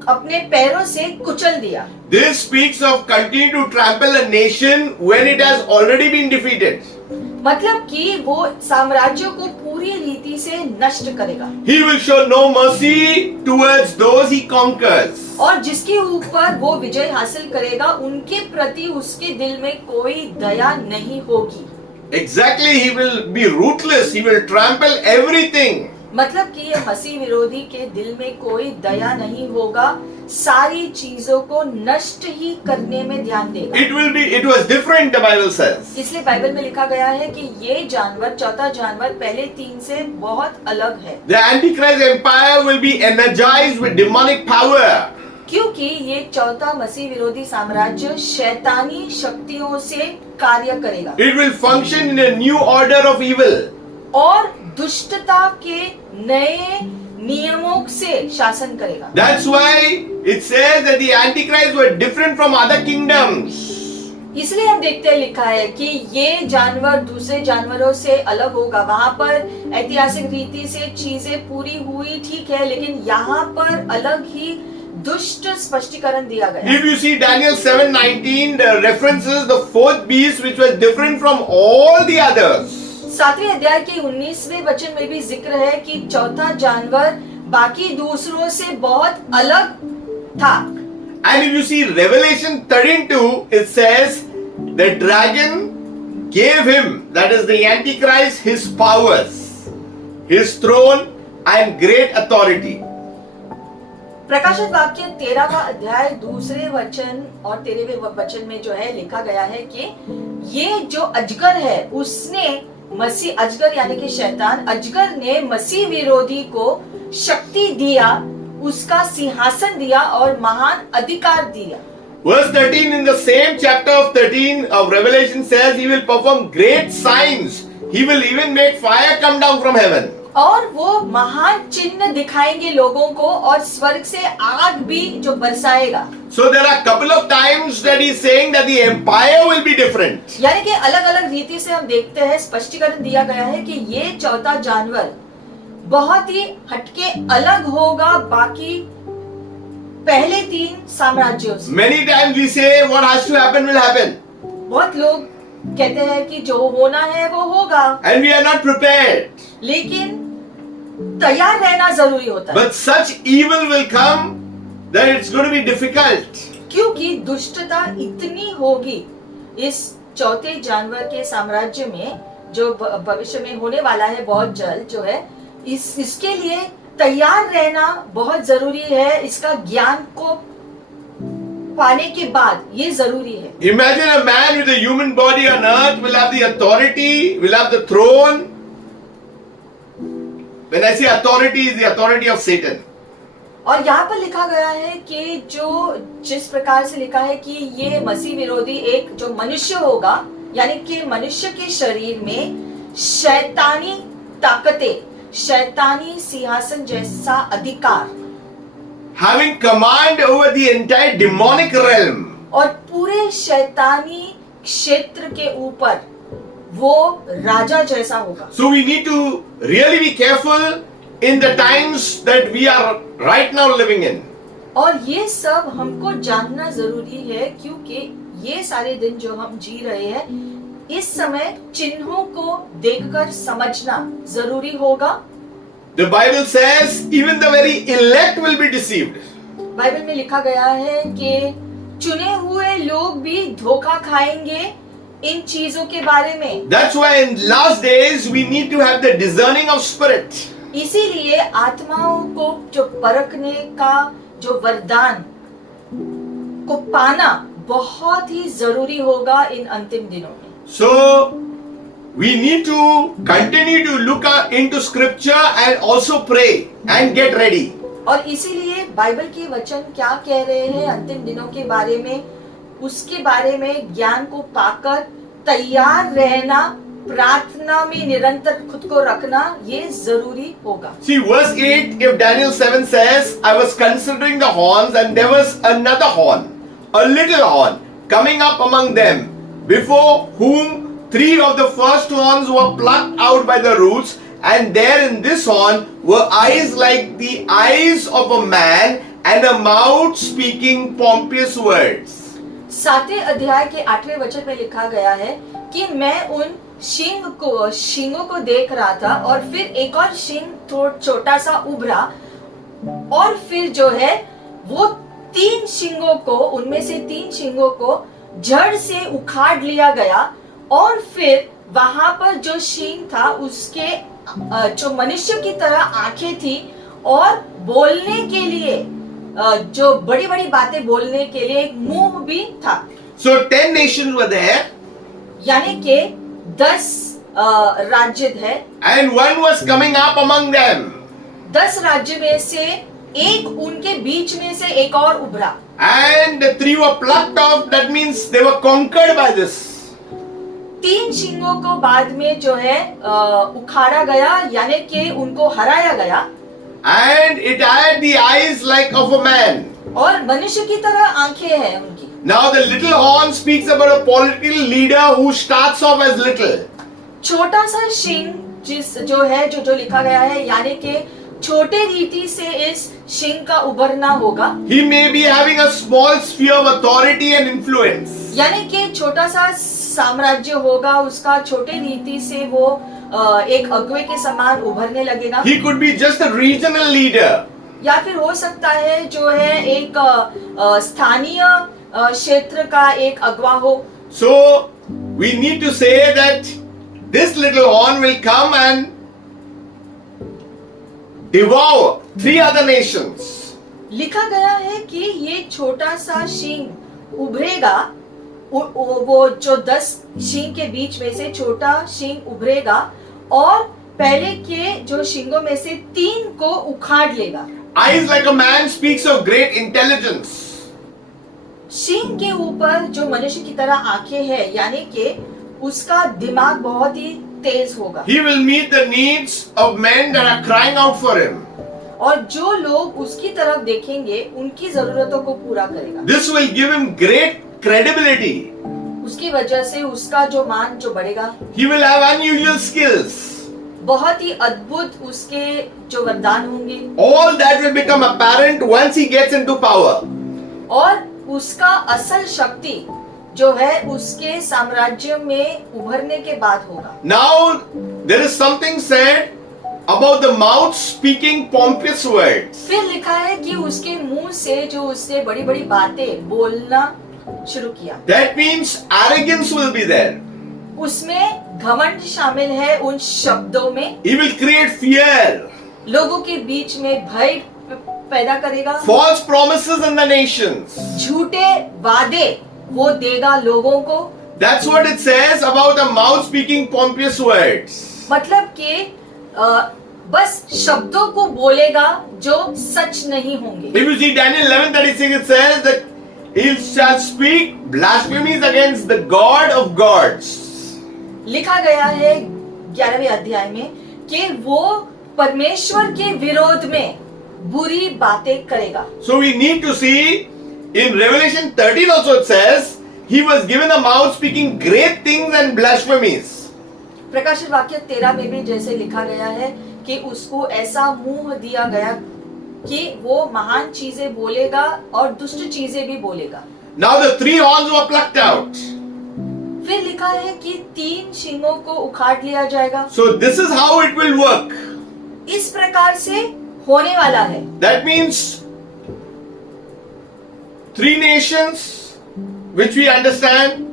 अपने पैरों से कुचल दिया। This speaks of continue to trample a nation when it has already been defeated. मतलब कि वो साम्राज्य को पूरी रीति से नष्ट करेगा। He will show no mercy towards those he conquers. और जिसके ऊपर वो विजय हासिल करेगा उनके प्रति उसके दिल में कोई दया नहीं होगी। Exactly, he will be ruthless. He will trample everything. मतलब कि ये मसीह विरोधी के दिल में कोई दया नहीं होगा, सारी चीजों को नष्ट ही करने में ध्यान देगा। It was different, the Bible says. इसलिए बाइबल में लिखा गया है कि ये जानवर, चौथा जानवर पहले 3 से बहुत अलग है। The Antichrist empire will be energized with demonic power. क्योंकि ये चौथा मसीह विरोधी साम्राज्य शैतानी शक्तियों से कार्य करेगा। It will function in a new order of evil. और दुष्टता के नए नियमों से शासन करेगा। That's why it says that the Antichrist were different from other kingdoms. इसलिए हम देखते हैं लिखा है कि ये जानवर दूसरे जानवरों से अलग होगा। वहां पर ऐतिहासिक रीति से चीजें पूरी हुई, ठीक है, लेकिन यहाँ पर अलग ही दुष्ट स्पष्टीकरण दिया गया। If you see Daniel 7:19, the references the fourth beast which was different from all the others. 7वें अध्याय के 19वें वचन में भी जिक्र है कि चौथा जानवर बाकी दूसरों से बहुत अलग था। And if you see Revelation 13:2, it says the dragon gave him, that is the Antichrist, his powers, his throne and great authority. प्रकाशित वाक्य 13वां अध्याय 2 वचन और 13वें वचन में जो है लिखा गया है कि ये जो अजगर है उसने मसीह, अजगर यानी कि शैतान, अजगर ने मसीह विरोधी को शक्ति दिया, उसका सिंहासन दिया और महान अधिकार दिया। Verse 13 in the same chapter of 13 of Revelation says he will perform great signs. He will even make fire come down from heaven. और वो महान चिन्ह दिखाएंगे लोगों को और स्वर्ग से आग भी जो बरसाएगा। So there are a couple of times that he's saying that the empire will be different. यानी कि अलग अलग रीति से हम देखते हैं, स्पष्टीकरण दिया गया है कि ये चौथा जानवर बहुत ही हटके अलग होगा बाकी पहले 3 साम्राज्यों से। Many times we say what has to happen will happen, बहुत लोग कहते हैं कि जो होना है वो होगा, and we are not prepared. लेकिन तैयार रहना जरूरी होता है। But such evil will come that it's going to be difficult. क्योंकि दुष्टता इतनी होगी इस चौथे जानवर के साम्राज्य में जो भविष्य में होने वाला है बहुत जल्द जो है, इसके लिए तैयार रहना बहुत जरूरी है। इसका ज्ञान को पाने के बाद ये जरूरी है। Imagine a man with a human body on earth will have the authority, will have the throne. When I say authority, is the authority of Satan. और यहाँ पर लिखा गया है कि जो जिस प्रकार से लिखा है कि ये मसीह विरोधी एक जो मनुष्य होगा, यानी कि मनुष्य के शरीर में शैतानी ताकतें, शैतानी सिंहासन जैसा अधिकार, Having command over the entire demonic realm. और पूरे शैतानी क्षेत्र के ऊपर वो राजा जैसा होगा। So we need to really be careful in the times that we are right now living in. और ये सब हमको जानना जरूरी है क्योंकि ये सारे दिन जो हम जी रहे हैं इस समय चिन्हों को देखकर समझना जरूरी होगा। The Bible says even the very elect will be deceived. Bible में लिखा गया है कि चुने हुए लोग भी धोखा खाएंगे इन चीजों के बारे में। That's why in last days we need to have the discerning of spirit. इसीलिए आत्माओं को जो परखने का जो वरदान को पाना बहुत ही जरूरी होगा इन अंतिम दिनों में। So we need to continue to look into scripture and also pray and get ready. और इसीलिए बाइबल के वचन क्या कह रहे हैं अंतिम दिनों के बारे में, उसके बारे में ज्ञान को पाकर तैयार रहना, प्रार्थना में निरंतर खुद को रखना ये जरूरी होगा। See verse 8, if Daniel 7 says, I was considering the horns and there was another horn, a little horn, coming up among them, before whom 3 of the first horns were plucked out by the roots, and there in this horn were eyes like the eyes of a man and a mouth speaking pompous words. 7वें अध्याय के 8वें वचन में लिखा गया है कि मैं उन शिंगों को देख रहा था और फिर एक और शिंग छोटा सा उभरा और फिर जो है वो 3 शिंगों को, उनमें से 3 शिंगों को जड़ से उखाड़ लिया गया और फिर वहां पर जो शिंग था उसके जो मनुष्य की तरह आंखें थी और बोलने के लिए जो बड़ी बड़ी बातें बोलने के लिए एक मुंह भी था। So 10 nations were there, यानी कि 10 राज्य है and one was coming up among them. 10 राज्य में से एक उनके बीच में से एक और उभरा। And the 3 were plucked off, that means they were conquered by this. 3 शिंगों को बाद में जो है उखाड़ा गया, यानी कि उनको हराया गया। And it had the eyes like of a man. और मनुष्य की तरह आंखें हैं उनकी। Now the little horn speaks about a political leader who starts off as little. छोटा सा शिंग जो है जो लिखा गया है, यानी कि छोटे रीति से इस शिंग का उभरना होगा। He may be having a small sphere of authority and influence. यानी कि छोटा सा साम्राज्य होगा, उसका छोटे रीति से वो एक अगुवे के समान उभरने लगेगा। He could be just a regional leader. या फिर हो सकता है जो है एक स्थानीय क्षेत्र का एक अगुवा हो। So we need to say that this little horn will come and devour 3 other nations. लिखा गया है कि ये छोटा सा शिंग उभरेगा, वो जो 10 शिंग के बीच में से छोटा शिंग उभरेगा और पहले के जो शिंगों में से 3 को उखाड़ लेगा। Eyes like a man speaks of great intelligence. शिंग के ऊपर जो मनुष्य की तरह आंखें हैं, यानी कि उसका दिमाग बहुत ही तेज होगा He will meet the needs of men that are crying out for him. और जो लोग उसकी तरफ देखेंगे उनकी जरूरतों को पूरा करेगा। This will give him great credibility. उसकी वजह से उसका जो मान जो बढ़ेगा, He will have unusual skills. बहुत ही अद्भुत उसके जो वरदान होंगे All that will become apparent once he gets into power. और उसका असल शक्ति जो है उसके साम्राज्य में उभरने के बाद होगा। Now, there is something said about the mouth speaking pompous words. फिर लिखा है कि उसके मुंह से जो उसने बड़ी बड़ी बातें बोलना शुरू किया, That means arrogance will be there. उसमें घमंड शामिल है उन शब्दों में। He will create fear, लोगों के बीच में भय पैदा करेगा, false promises in the nations. झूठे वादे वो देगा लोगों को। That's what it says about a mouth speaking pompous words. मतलब कि बस शब्दों को बोलेगा जो सच नहीं होंगे। If you see Daniel 11:36, it says that he shall speak blasphemies against the God of gods. लिखा गया है 11वें अध्याय में कि वो परमेश्वर के विरोध में बुरी बातें करेगा। So we need to see in Revelation 13 also it says he was given a mouth speaking great things and blasphemies. प्रकाशित वाक्य 13 में भी जैसे लिखा गया है कि उसको ऐसा मुंह दिया गया कि वो महान चीजें बोलेगा और दुष्ट चीजें भी बोलेगा। Now the three horns were plucked out. फिर लिखा है कि 3 शिंगों को उखाड़ लिया जाएगा। So this is how it will work. इस प्रकार से होने वाला है। That means 3 nations which we understand.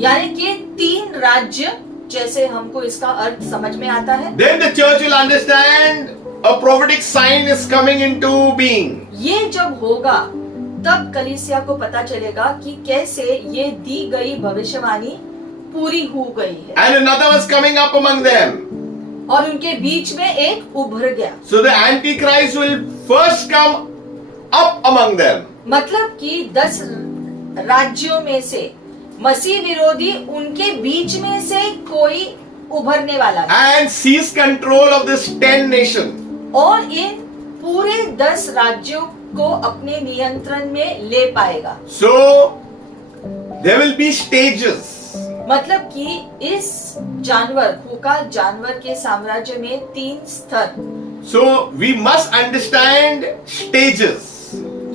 यानी कि 3 राज्य जैसे हमको इसका अर्थ समझ में आता है। Then the church will understand a prophetic sign is coming into being. ये जब होगा तब कलीसिया को पता चलेगा कि कैसे ये दी गई भविष्यवाणी पूरी हो गई है। And another was coming up among them. और उनके बीच में एक उभर गया। So the Antichrist will first come up among them. मतलब कि 10 राज्यों में से मसीह विरोधी उनके बीच में से कोई उभरने वाला है। And seize control of this 10 nation. और इन पूरे 10 राज्यों को अपने नियंत्रण में ले पाएगा। So there will be stages. मतलब कि इस जानवर खूंखार जानवर के साम्राज्य में 3 स्तर। So we must understand stages.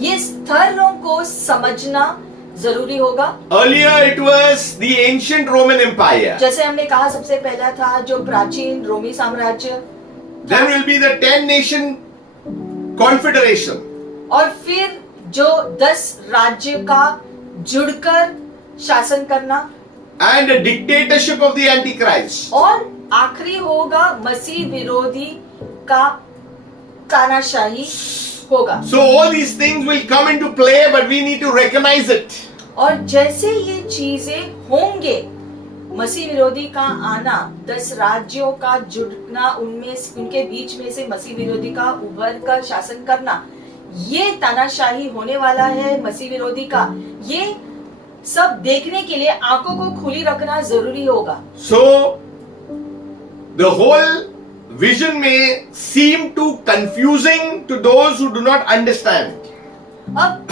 ये स्तरों को समझना जरूरी होगा। Earlier it was the ancient Roman Empire. जैसे हमने कहा सबसे पहला था जो प्राचीन रोमी साम्राज्य। Then will be the 10 nation confederation. और फिर जो 10 राज्य का जुड़कर शासन करना। And the dictatorship of the Antichrist. और आखिरी होगा मसीह विरोधी का तानाशाही होगा। So all these things will come into play, but we need to recognize it. और जैसे ये चीजें होंगे, मसीह विरोधी का आना, 10 राज्यों का जुड़ना, उनमें उनके बीच में से मसीह विरोधी का उभर कर शासन करना, ये तानाशाही होने वाला है मसीह विरोधी का। ये सब देखने के लिए आंखों को खुली रखना जरूरी होगा। So the whole vision may seem too confusing to those who do not understand. अब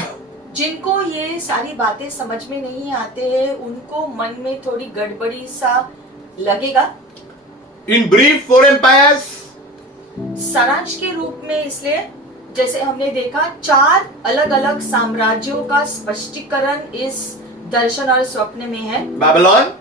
जिनको ये सारी बातें समझ में नहीं आते हैं, उनको मन में थोड़ी गड़बड़ी सा लगेगा। In brief, 4 empires. सारांश के रूप में इसलिए जैसे हमने देखा 4 अलग अलग साम्राज्यों का स्पष्टीकरण इस दर्शन और स्वप्न में है। Babylon,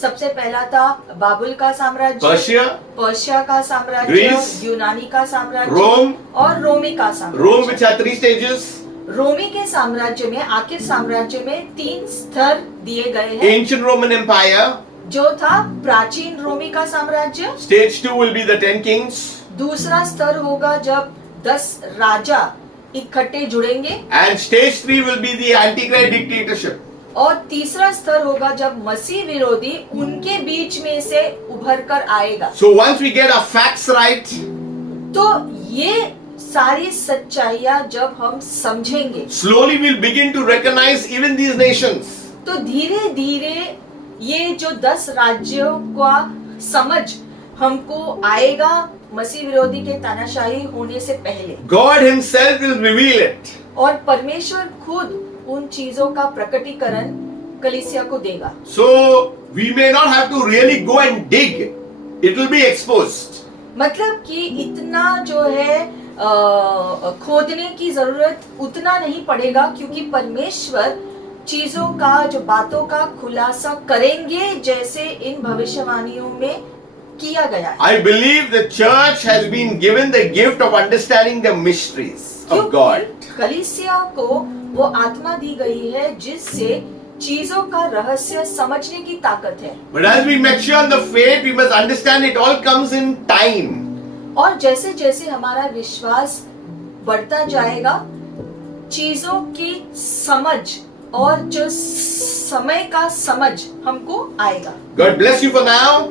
सबसे पहला था बाबुल का साम्राज्य, Persia, पर्शिया का साम्राज्य, Greece, यूनानी का साम्राज्य, Rome, और रोमी का साम्राज्य। Rome which had 3 stages. रोमी के साम्राज्य में, आखिर साम्राज्य में 3 स्तर दिए गए हैं। Ancient Roman Empire. जो था प्राचीन रोमी का साम्राज्य। Stage 2 will be the 10 kings. दूसरा स्तर होगा जब 10 राजा इकट्ठे जुड़ेंगे। And stage 3 will be the Antichrist dictatorship. और तीसरा स्तर होगा जब मसीह विरोधी उनके बीच में से उभर कर आएगा। So once we get our facts right, तो ये सारी सच्चाइयां जब हम समझेंगे, slowly we'll begin to recognize even these nations. तो धीरे धीरे ये जो 10 राज्यों का समझ हमको आएगा मसीह विरोधी के तानाशाही होने से पहले। God Himself will reveal it. और परमेश्वर खुद उन चीजों का प्रकटीकरण कलीसिया को देगा। So we may not have to really go and dig. It will be exposed. मतलब कि इतना जो है खोदने की जरूरत उतना नहीं पड़ेगा, क्योंकि परमेश्वर चीजों का जो बातों का खुलासा करेंगे जैसे इन भविष्यवाणियों में किया गया है। I believe the church has been given the gift of understanding the mysteries of God. क्योंकि कलीसिया को वो आत्मा दी गई है जिससे चीजों का रहस्य समझने की ताकत है। But as we mature in the faith, we must understand it all comes in time. और जैसे जैसे हमारा विश्वास बढ़ता जाएगा, चीजों की समझ और जो समय का समझ हमको आएगा। God bless you for now.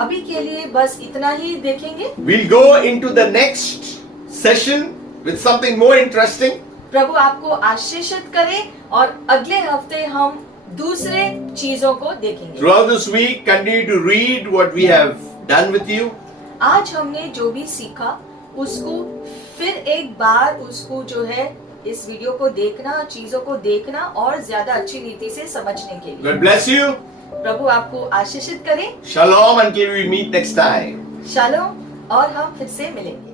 अभी के लिए बस इतना ही देखेंगे। We'll go into the next session with something more interesting. प्रभु आपको आशीषित करे और अगले हफ्ते हम दूसरे चीजों को देखेंगे। Throughout this week, continue to read what we have done with you. आज हमने जो भी सीखा उसको फिर एक बार उसको जो है इस वीडियो को देखना, चीजों को देखना और ज्यादा अच्छी रीति से समझने के लिए। God bless you. प्रभु आपको आशीषित करे। Shalom until we meet next time. Shalom, और हम फिर से मिलेंगे।